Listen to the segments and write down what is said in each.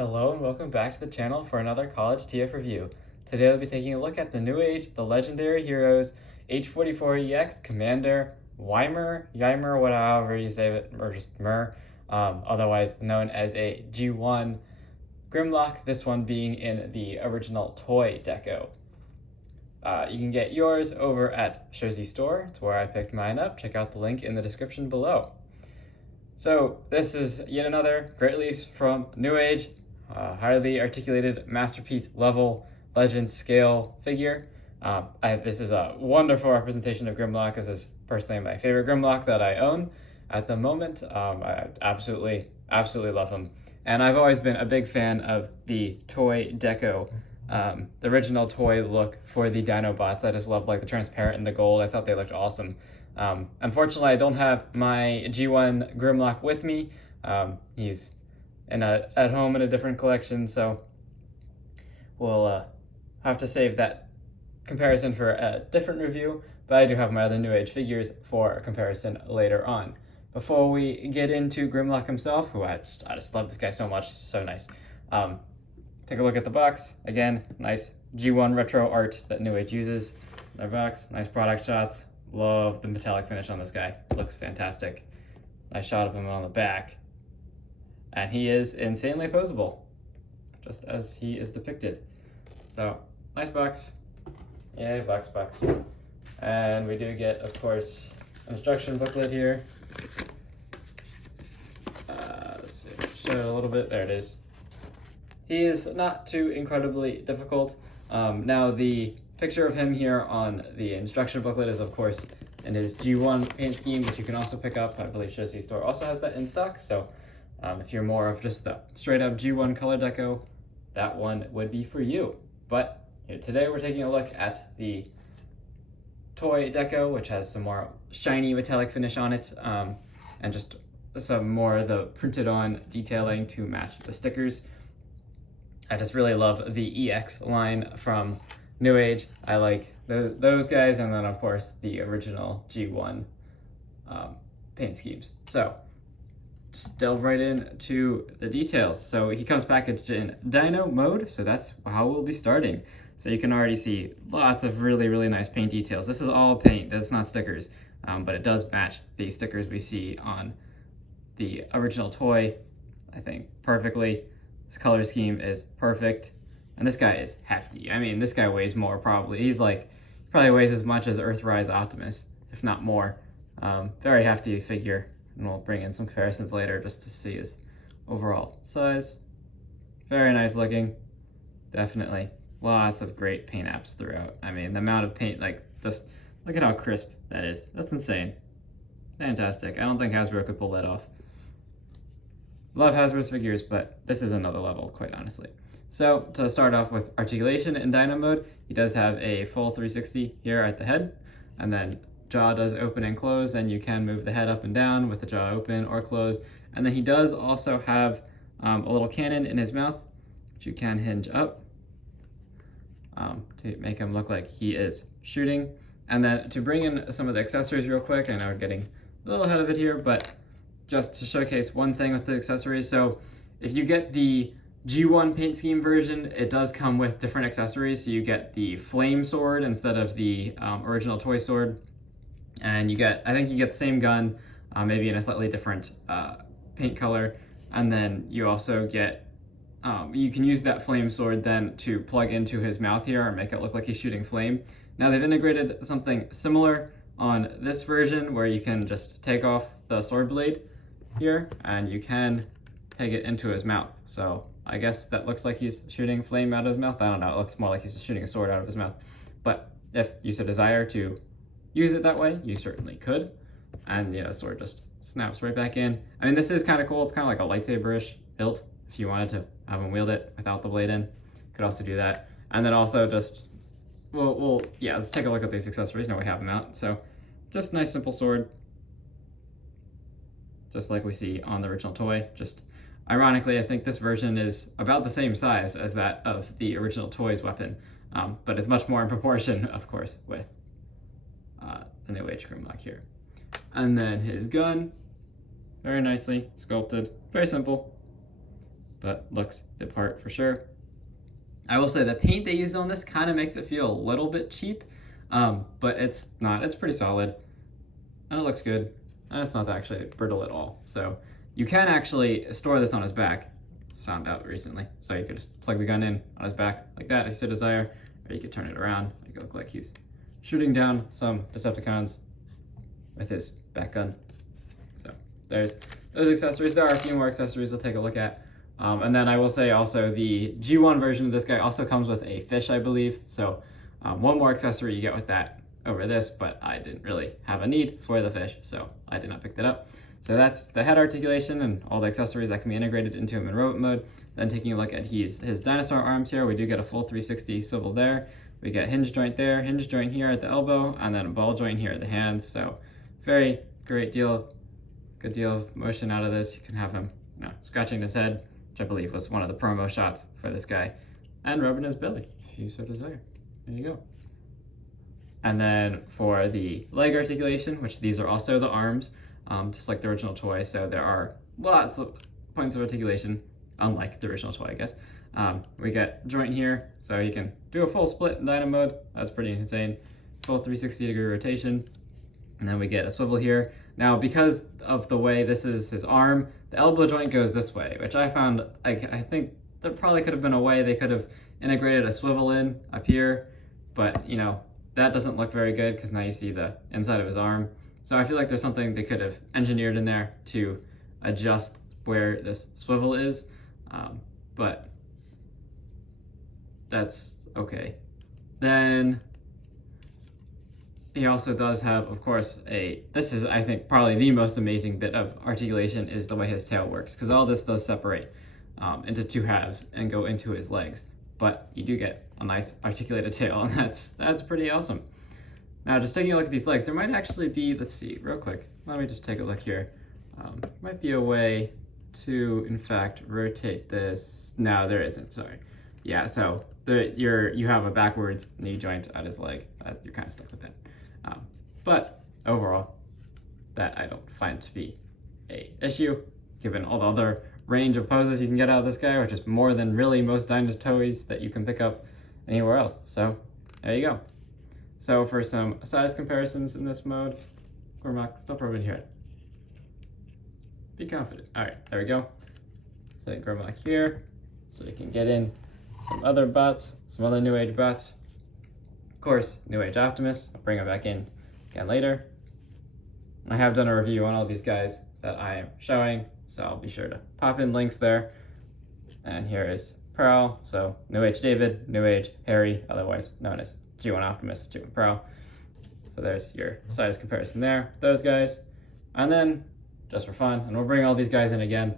Hello and welcome back to the channel for another College TF review. Today we'll be taking a look at the Newage, the Legendary Heroes, H44EX Commander, Ymir, whatever you say it, or just Ymir, otherwise known as a G1 Grimlock, this one being in the original toy deco. You can get yours over at Shozy Store. It's where I picked mine up. Check out the link in the description below. So this is yet another great release from Newage, highly articulated masterpiece level legend scale figure. This is a wonderful representation of Grimlock. This is personally my favorite Grimlock that I own at the moment. I absolutely love him. And I've always been a big fan of the toy deco, the original toy look for the Dinobots. I just love like the transparent and the gold. I thought they looked awesome. Unfortunately, I don't have my G1 Grimlock with me. He's at home in a different collection, so we'll have to save that comparison for a different review, but I do have my other Newage figures for a comparison later on. Before we get into Grimlock himself, who I just love this guy so much, so nice. Take a look at the box. Again, nice G1 retro art that Newage uses. Their box, nice product shots. Love the metallic finish on this guy. Looks fantastic. Nice shot of him on the back. And he is insanely posable, just as he is depicted. So, nice box. Yay, box. And we do get, of course, an instruction booklet here. Let's see, show it a little bit. There it is. He is not too incredibly difficult. Now, the picture of him here on the instruction booklet is, of course, in his G1 paint scheme, which you can also pick up. I believe Shozy Store also has that in stock. So if you're more of just the straight up G1 color deco, that one would be for you. But today we're taking a look at the toy deco, which has some more shiny metallic finish on it, and just some more of the printed on detailing to match the stickers. I just really love the EX line from Newage. I like those guys, and then of course the original G1 paint schemes. So just delve right into the details. So he comes packaged in dino mode, so that's how we'll be starting. So you can already see lots of really nice paint details. This is all paint, that's not stickers, but it does match the stickers we see on the original toy, I think, perfectly. This color scheme is perfect. And this guy is hefty. I mean, this guy weighs more probably. Probably weighs as much as Earthrise Optimus, if not more. Very hefty figure. And we'll bring in some comparisons later just to see his overall size. Very nice looking. Definitely. Lots of great paint apps throughout. I mean, the amount of paint, like, just look at how crisp that is. That's insane. Fantastic. I don't think Hasbro could pull that off. Love Hasbro's figures, but this is another level, quite honestly. So to start off with articulation in dino mode, he does have a full 360 here at the head, and then jaw does open and close, and you can move the head up and down with the jaw open or closed. And then he does also have a little cannon in his mouth, which you can hinge up to make him look like he is shooting. And then to bring in some of the accessories real quick, I know we're getting a little ahead of it here, but just to showcase one thing with the accessories. So if you get the G1 paint scheme version, it does come with different accessories. So you get the flame sword instead of the original toy sword. And I think you get the same gun, maybe in a slightly different paint color. And then you also get, you can use that flame sword then to plug into his mouth here and make it look like he's shooting flame. Now they've integrated something similar on this version where you can just take off the sword blade here and you can take it into his mouth. So I guess that looks like he's shooting flame out of his mouth. I don't know, it looks more like he's just shooting a sword out of his mouth. But if you so desire to use it that way, you certainly could. And the sword just snaps right back in. I mean, this is kind of cool. It's kind of like a lightsaber-ish build. If you wanted to have him wield it without the blade in, you could also do that. And then also just, yeah, let's take a look at these accessories. Now we have them out. So just nice simple sword, just like we see on the original toy. Just ironically, I think this version is about the same size as that of the original toy's weapon, but it's much more in proportion, of course, with the Newage Grimlock here. And then his gun, very nicely sculpted, very simple. but looks the part for sure. I will say the paint they used on this kind of makes it feel a little bit cheap, but it's not. It's pretty solid, and it looks good, and it's not actually brittle at all. So you can actually store this on his back, found out recently. So you could just plug the gun in on his back like that if you so desire, or you could turn it around, make it look like he's shooting down some Decepticons with his back gun. So there's those accessories. There are a few more accessories we'll take a look at. And then I will say also the G1 version of this guy also comes with a fish, I believe. So one more accessory you get with that over this, but I didn't really have a need for the fish, so I did not pick that up. So that's the head articulation and all the accessories that can be integrated into him in robot mode. Then taking a look at his dinosaur arms here, we do get a full 360 swivel there. We get hinge joint there, hinge joint here at the elbow, and then a ball joint here at the hands. So very good deal of motion out of this. You can have him, scratching his head, which I believe was one of the promo shots for this guy, and rubbing his belly, if you so desire. There you go. And then for the leg articulation, which these are also the arms, just like the original toy, so there are lots of points of articulation, unlike the original toy, I guess. We get joint here, so you can do a full split in dyno mode. That's pretty insane. Full 360-degree rotation. And then we get a swivel here. Now, because of the way this is his arm, the elbow joint goes this way, which I found, I think there probably could have been a way they could have integrated a swivel in up here, but that doesn't look very good because now you see the inside of his arm. So I feel like there's something they could have engineered in there to adjust where this swivel is, but that's okay. Then he also does have, of course, this is, I think, probably the most amazing bit of articulation is the way his tail works, because all this does separate into two halves and go into his legs, but you do get a nice articulated tail, and that's pretty awesome. Now, just taking a look at these legs, there might actually be, let's see, real quick, let me just take a look here. Might be a way to, in fact, rotate this. No, there isn't, sorry. Yeah, so you have a backwards knee joint at his leg. You're kind of stuck with that. But overall, that I don't find to be a issue, given all the other range of poses you can get out of this guy, which is more than really most dino toys that you can pick up anywhere else. So there you go. So for some size comparisons in this mode, Grimlock, still probing here. Be confident. All right, there we go. Set Grimlock here, so you can get in some other bots, some other Newage bots. Of course, Newage Optimus. I'll bring him back in again later. I have done a review on all these guys that I am showing, so I'll be sure to pop in links there. And here is Prowl, so Newage David, Newage Harry, otherwise known as G1 Optimus, G1 Prowl. So there's your size comparison there, those guys. And then, just for fun, and we'll bring all these guys in again.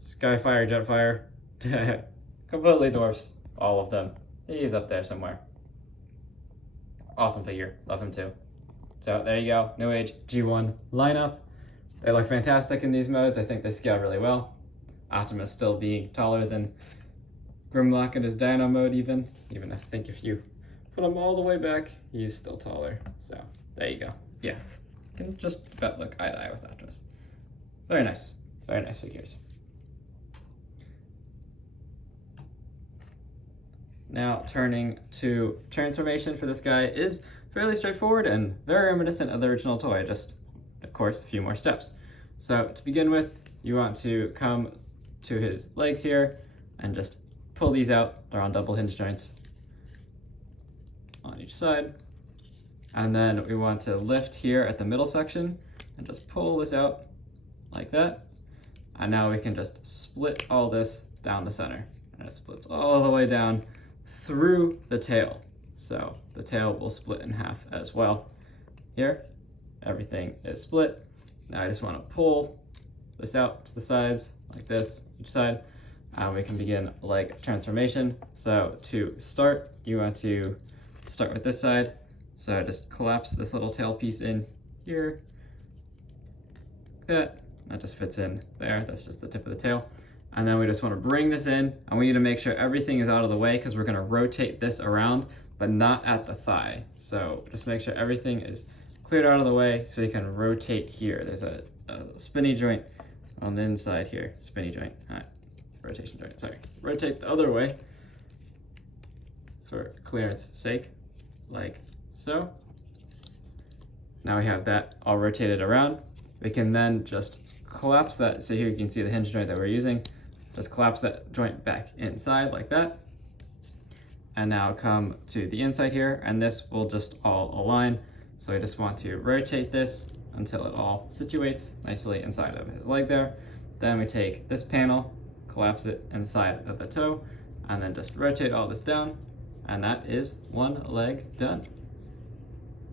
Skyfire, Jetfire, completely dwarfs all of them. He's up there somewhere. Awesome figure, love him too. So there you go, Newage G1 lineup. They look fantastic in these modes. I think they scale really well. Optimus still being taller than Grimlock in his dino mode even I think if you put him all the way back, he's still taller. So there you go. Yeah, you can just about look eye to eye with Optimus. Very nice figures. Now turning to transformation for this guy is fairly straightforward and very reminiscent of the original toy, just of course a few more steps. So to begin with, you want to come to his legs here and just pull these out. They're on double hinge joints on each side. And then we want to lift here at the middle section and just pull this out like that. And now we can just split all this down the center. And it splits all the way down through the tail. So the tail will split in half as well. Here, everything is split. Now I just want to pull this out to the sides like this, each side. We can begin leg transformation. So to start, you want to start with this side. So just collapse this little tail piece in here. That just fits in there. That's just the tip of the tail. And then we just want to bring this in, and we need to make sure everything is out of the way because we're going to rotate this around, but not at the thigh. So just make sure everything is cleared out of the way so you can rotate here. There's a spinny joint on the inside here, spinny joint. All right. rotation joint, sorry. Rotate the other way for clearance sake, like so. Now we have that all rotated around. We can then just collapse that. So here you can see the hinge joint that we're using. Just collapse that joint back inside like that. And now come to the inside here, and this will just all align. So I just want to rotate this until it all situates nicely inside of his leg there. Then we take this panel, collapse it inside of the toe, and then just rotate all this down, and that is one leg done.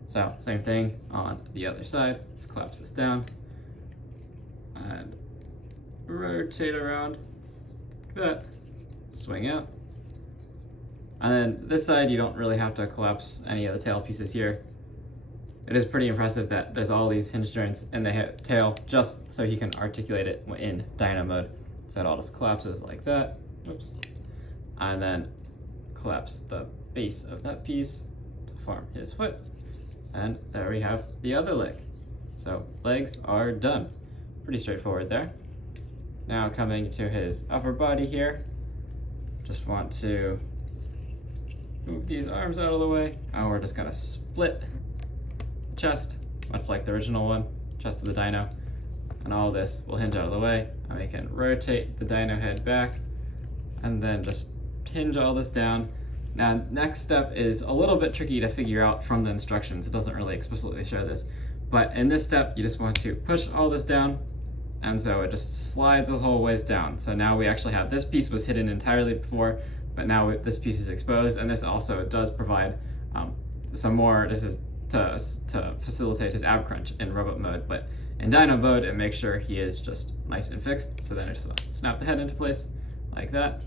So same thing on the other side. Just collapse this down and rotate around like that, swing out. And then this side, you don't really have to collapse any of the tail pieces here. It is pretty impressive that there's all these hinge joints in the tail just so he can articulate it in dino mode. So it all just collapses like that. Oops. And then collapse the base of that piece to form his foot. And there we have the other leg. So legs are done. Pretty straightforward there. Now coming to his upper body here, just want to move these arms out of the way, and we're just gonna split the chest, much like the original one, chest of the dino, and all this will hinge out of the way, and we can rotate the dino head back, and then just hinge all this down. Now, next step is a little bit tricky to figure out from the instructions. It doesn't really explicitly show this, but in this step, you just want to push all this down, and so it just slides this whole ways down. So now we actually have, this piece was hidden entirely before, but now this piece is exposed, and this also does provide some more, this is to facilitate his ab crunch in robot mode, but in dino mode, it makes sure he is just nice and fixed. So then I just snap the head into place like that,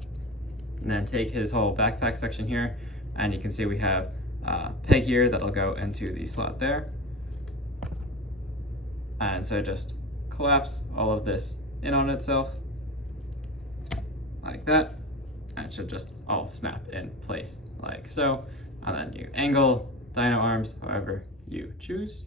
and then take his whole backpack section here, and you can see we have a peg here that'll go into the slot there. And so just collapse all of this in on itself like that, and it should just all snap in place like so. And then you angle dino arms however you choose,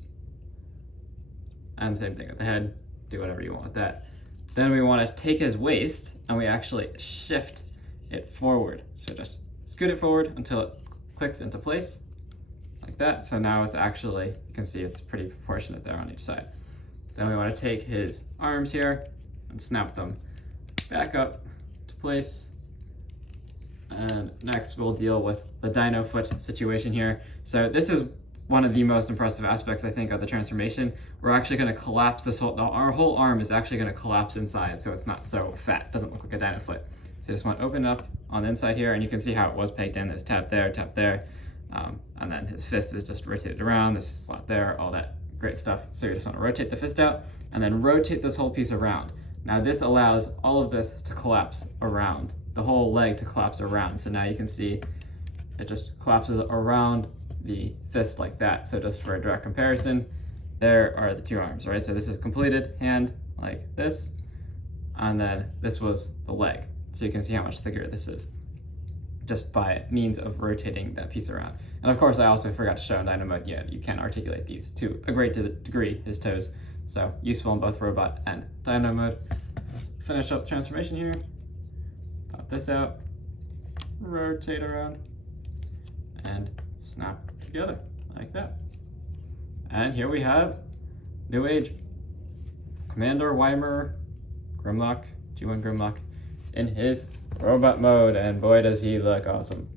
and same thing with the head, do whatever you want with that. Then we want to take his waist and we actually shift it forward. So just scoot it forward until it clicks into place like that. So now it's actually, you can see it's pretty proportionate there on each side. Then we want to take his arms here and snap them back up to place. And next we'll deal with the dino foot situation here. So this is one of the most impressive aspects, I think, of the transformation. We're actually going to collapse this our whole arm is actually going to collapse inside, so it's not so fat, doesn't look like a dino foot. So you just want to open it up on the inside here, and you can see how it was pegged in. There's tap there, and then his fist is just rotated around, there's a slot there, all that great stuff. So you just want to rotate the fist out, and then rotate this whole piece around. Now this allows all of this to collapse around, the whole leg to collapse around. So now you can see it just collapses around the fist like that. So just for a direct comparison, there are the two arms, right? So this is completed hand like this, and then this was the leg. So you can see how much thicker this is just by means of rotating that piece around. And of course, I also forgot to show in dino mode, you can articulate these to a great degree, his toes. So useful in both robot and dino mode. Let's finish up the transformation here. Pop this out, rotate around, and snap together like that. And here we have Newage Commander Ymir Grimlock, G1 Grimlock, in his robot mode, and boy does he look awesome.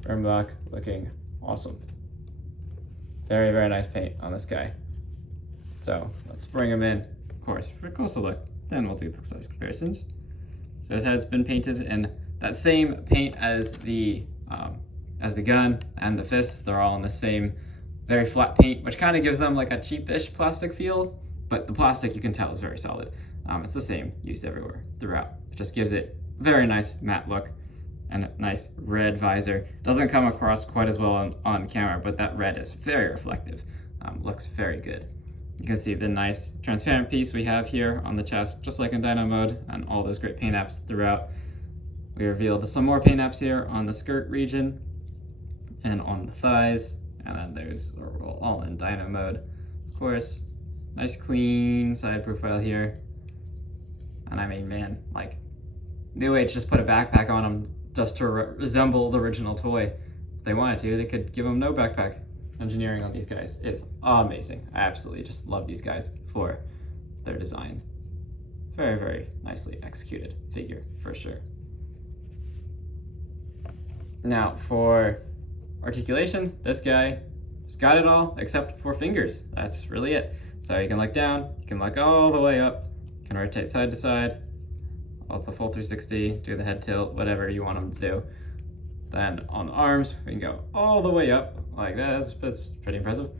Grimlock looking awesome. Very, very nice paint on this guy. So let's bring him in, of course, for a closer look. Then we'll do the size comparisons. So his head's been painted in that same paint as the gun and the fists. They're all in the same very flat paint, which kind of gives them like a cheapish plastic feel, but the plastic you can tell is very solid. It's the same used everywhere throughout. It just gives it a very nice matte look and a nice red visor. Doesn't come across quite as well on camera, but that red is very reflective. Looks very good. You can see the nice transparent piece we have here on the chest, just like in dino mode, and all those great paint apps throughout. We revealed some more paint apps here on the skirt region and on the thighs, and then there's all in dino mode. Of course, nice clean side profile here. And I mean, man, like Newage just put a backpack on him just to resemble the original toy. If they wanted to, they could give him no backpack. Engineering on these guys is amazing. I absolutely just love these guys for their design. Very, very nicely executed figure for sure. Now for articulation, this guy just got it all except for fingers. That's really it. So you can look down, you can look all the way up, you can rotate side to side, all the full 360, do the head tilt, whatever you want them to do. Then on the arms, we can go all the way up like that. That's pretty impressive.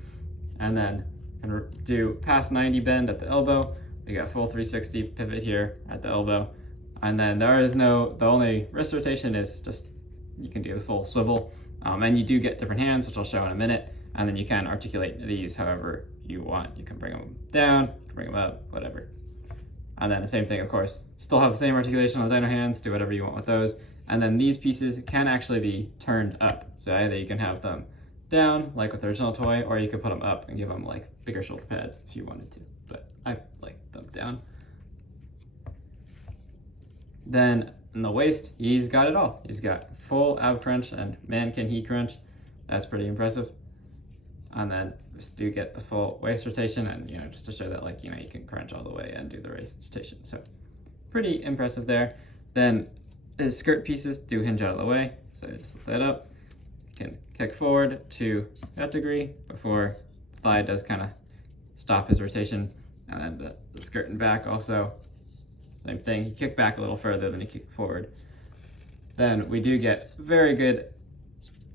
And then can do past 90 bend at the elbow. We got full 360 pivot here at the elbow. And then there is no, the only wrist rotation is just, you can do the full swivel. And you do get different hands, which I'll show in a minute. And then you can articulate these however you want. You can bring them down, you can bring them up, whatever. And then the same thing, of course, still have the same articulation on the dino hands, do whatever you want with those. And then these pieces can actually be turned up. So either you can have them down, like with the original toy, or you could put them up and give them like bigger shoulder pads if you wanted to. But I like them down. Then in the waist, he's got it all. He's got full ab crunch, and man can he crunch. That's pretty impressive. And then just do get the full waist rotation, and just to show that like you can crunch all the way and do the waist rotation. So pretty impressive there. Then his skirt pieces do hinge out of the way, so just lift that up. You can kick forward to that degree before the thigh does kind of stop his rotation, and then the skirt and back also same thing. You kick back a little further than you kick forward. Then we do get very good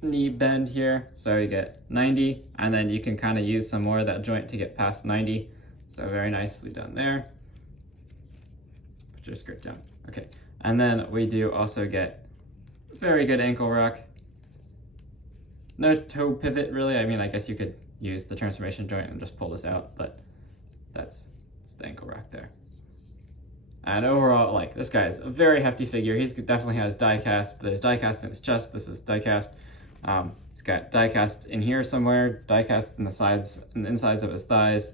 knee bend here, so you get 90, and then you can kind of use some more of that joint to get past 90. So very nicely done there. Put your skirt down. Okay. And then we do also get very good ankle rock. No toe pivot really. I mean, I guess you could use the transformation joint and just pull this out, but that's the ankle rock there. And overall, like, this guy is a very hefty figure. He's definitely has die cast. There's die cast in his chest. This is die cast. He's got die cast in here somewhere, die cast in the sides and the insides of his thighs.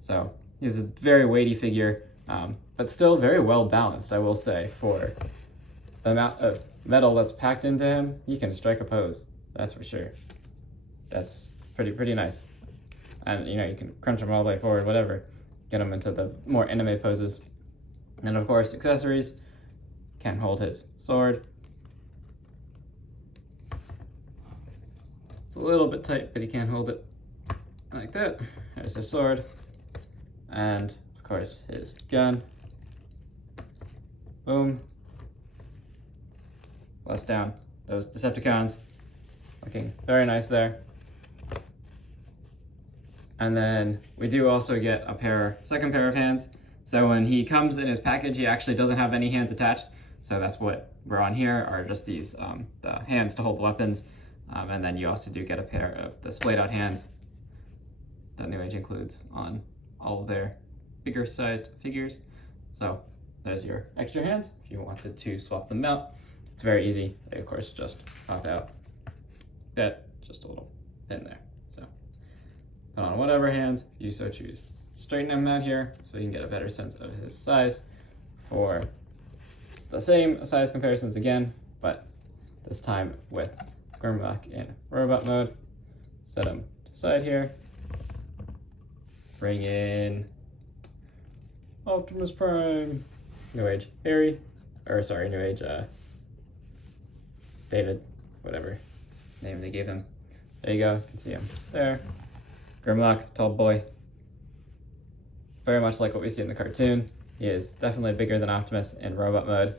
So he's a very weighty figure. But still very well balanced, I will say, for the amount of metal that's packed into him. He can strike a pose, that's for sure. That's pretty nice. And you can crunch him all the way forward, whatever. Get him into the more anime poses. And of course, accessories. Can hold his sword. It's a little bit tight, but he can hold it like that. There's his sword. And of course, his gun. Boom. Bust down those Decepticons. Looking very nice there. And then we do also get a second pair of hands. So when he comes in his package, he actually doesn't have any hands attached. So that's what we're on here, are just these the hands to hold the weapons. And then you also do get a pair of the splayed out hands that Newage includes on all of their bigger sized figures. So there's your extra hands if you wanted to swap them out. It's very easy. They of course just pop out. That just a little pin there. So put on whatever hands you so choose. Straighten him out here so you can get a better sense of his size for the same size comparisons again, but this time with Grimlock in robot mode. Set him to side here. Bring in Optimus Prime. Newage Harry, or sorry, Newage David, whatever name they gave him. There you go, you can see him there. Grimlock, tall boy. Very much like what we see in the cartoon. He is definitely bigger than Optimus in robot mode.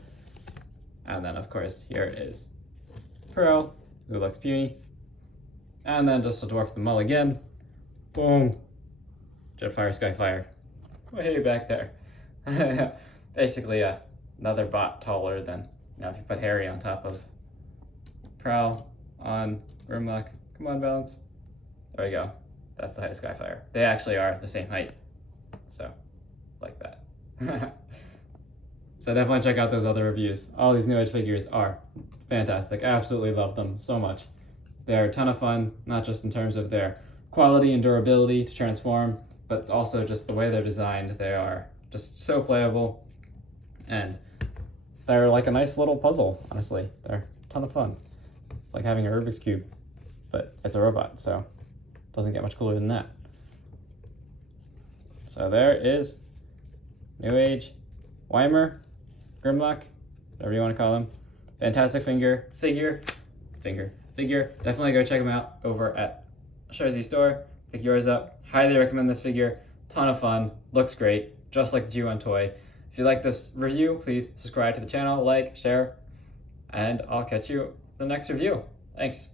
And then of course here is Pearl, who looks puny. And then just to dwarf them all again. Boom. Jetfire, Skyfire. Way back there. Basically another bot taller than, if you put Harry on top of Prowl on Grimlock. Come on, balance. There we go. That's the height of Skyfire. They actually are the same height. So, like that. So definitely check out those other reviews. All these Newage figures are fantastic. I absolutely love them so much. They're a ton of fun, not just in terms of their quality and durability to transform, but also just the way they're designed. They are just so playable and they're like a nice little puzzle, honestly. They're a ton of fun. It's like having a Rubik's Cube, but it's a robot, so it doesn't get much cooler than that. So there is Newage Ymir, Grimlock, whatever you want to call him. Fantastic figure. Definitely go check him out over at Sharzi Store. Pick yours up. Highly recommend this figure. Ton of fun. Looks great. Just like the G1 toy. If you like this review, please subscribe to the channel, like, share, and I'll catch you in the next review. Thanks.